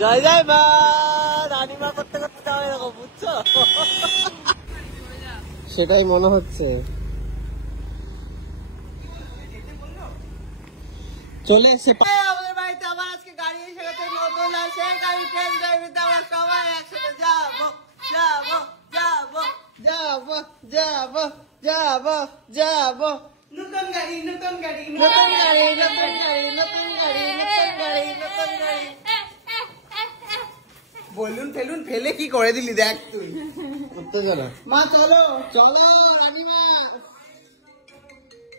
জয় জয় মা, রানীমা করতে করতে যাবে এরকম, বুঝছো? সেটাই মনে হচ্ছে। চলে এসে আমাদের বাড়িতে আবার আজকে গাড়ি এসে গেছে নতুন, আর সেই গাড়ি টেস্ট ড্রাইভে আমরা সবাই একসাথে যাবো যাবো যাবো যাবো যাবো যাবো যাবো। নতুন গাড়ি নতুন গাড়ি নতুন গাড়ি নতুন গাড়ি নতুন গাড়ি নতুন গাড়ি নতুন গাড়ি। বলুন ফেলুন ফেলে কি করে দিলি দেখ তুই। উত্তেজনা। মা চলো চলো রানীমা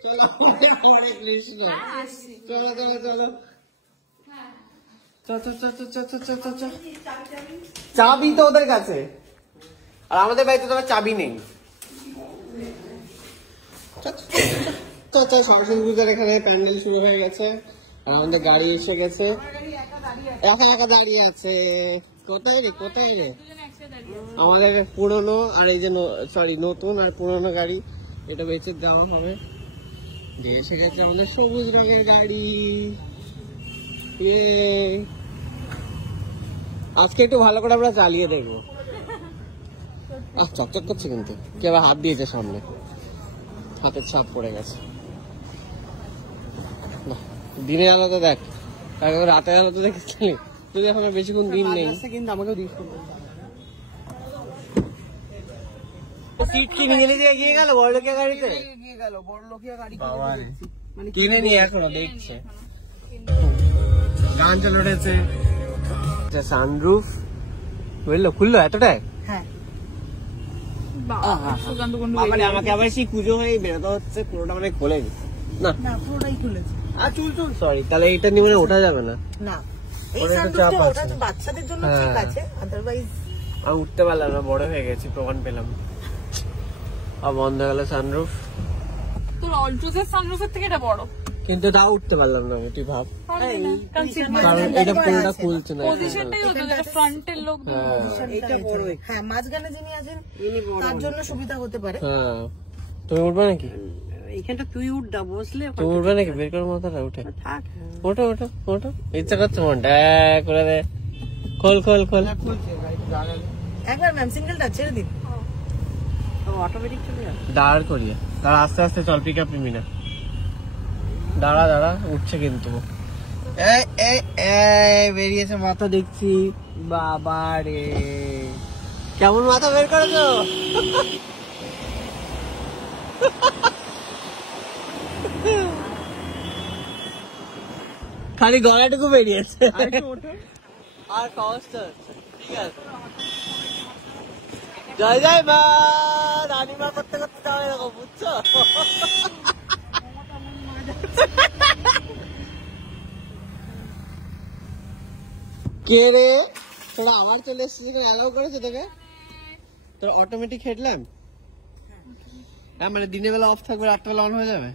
চলো, হরে কৃষ্ণ, চলো চলো চলো। চাবি তো ওদের কাছে, আর আমাদের বাড়িতে তো চাবি নেই। সরস্বতী পূজার এখানে প্যান্ডেল শুরু হয়ে গেছে, আর আমাদের গাড়ি এসে গেছে, একা একা দাঁড়িয়ে আছে। কোথায় রে কোথায় রে? আমাদের পুরনো আর এই যে সরি নতুন আর পুরনো গাড়ি এটা বেঁচে দেওয়া হবে। এসে গেছে আমাদের সবুজ রঙের গাড়ি। আজকে একটু ভালো করে আমরা চালিয়ে দেখবো। চকচক করছে কিন্তু, কে আবার হাত দিয়েছে সামনে, হাতের ছাপ পড়ে গেছে। দিনের আলো তো দেখ, রাতের আলো তো দেখেছিলি, যদি এখন আর বেশিক্ষণ দিন নেই কিন্তু আমাকেও দিস। সিট কি নিয়ে নিয়ে এগিয়ে গেল বড় লোকিয়া গাড়িতে, এগিয়ে গেল বড় লোকিয়া গাড়ি মানে কিনে নিয়ে এখনো দেখছে। গান চলে উঠেছে, সানরুফ বুঝলো, খুললো এতটাই। হ্যাঁ মানে আমাকে আবার সেই পুজো হয়ে বেরোতে হচ্ছে, পুরোটা মানে খোলেনি না, পুরোটাই খুলেছে। আর চুল চুল সরি, তাহলে এটা নিয়ে মানে ওঠা যাবে না। না বাচ্চাদের জন্য ঠিক আছে, আদারওয়াইজ আমি উঠতে পারলাম না, বড় হয়ে গেছি, প্রমাণ পেলাম। আর বন্ধ হয়ে গেল সানরুফ। তোর অলট্রুজের সানরুফের থেকে এটা বড়, কিন্তু তাও উঠতে পারলাম না। তুই ভাব, এটা পুরোটা খুলছে না, পজিশনটাই হতো যেটা ফ্রন্টের লোক। এটা বড়, হ্যাঁ মাঝখানে যিনি আছেন তার জন্য সুবিধা হতে পারে। হ্যাঁ তুমি উঠবে নাকি? এইখানটা তুই উঠা বসলে তুমি উঠবে নাকি? বের করে মাথাটা উঠে থাক, ওঠো ওঠো ওঠো, ইচ্ছা করছে মনটা করে দে। খোল খোল খোল। একবার ম্যাম সিঙ্গেলটা ছেড়ে দিন, অটোমেটিক চলে যাবে। দাঁড় করিয়ে দাঁড়া, আস্তে আস্তে চল, পিক আপ নিবি না। দাঁড়া দাঁড়া, উঠছে কিন্তু। বেরিয়েছে মাথা দেখছি, বাবা রে কেমন মাথা বের করেছো। খালি গলাটুকু বেরিয়েছে, আর সহজটা হচ্ছে। ঠিক আছে, জয় জয় মা, রানীমা করতে করতে যাবে এরকম, বুঝছো? কে রে তোরা আবার চলে এসেছিস, অ্যালাউ করেছে তোকে? তোর অটোমেটিক হেডল্যাম্প, হ্যাঁ মানে দিনের বেলা অফ থাকবে, রাত্রে বেলা অন হয়ে যাবে।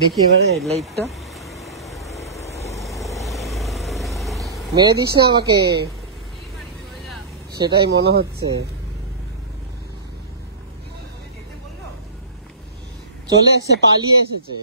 দেখি এবারে হেডলাইটটা মেরে দিস না আমাকে, সেটাই মনে হচ্ছে। চলে এসে পালিয়ে এসেছে।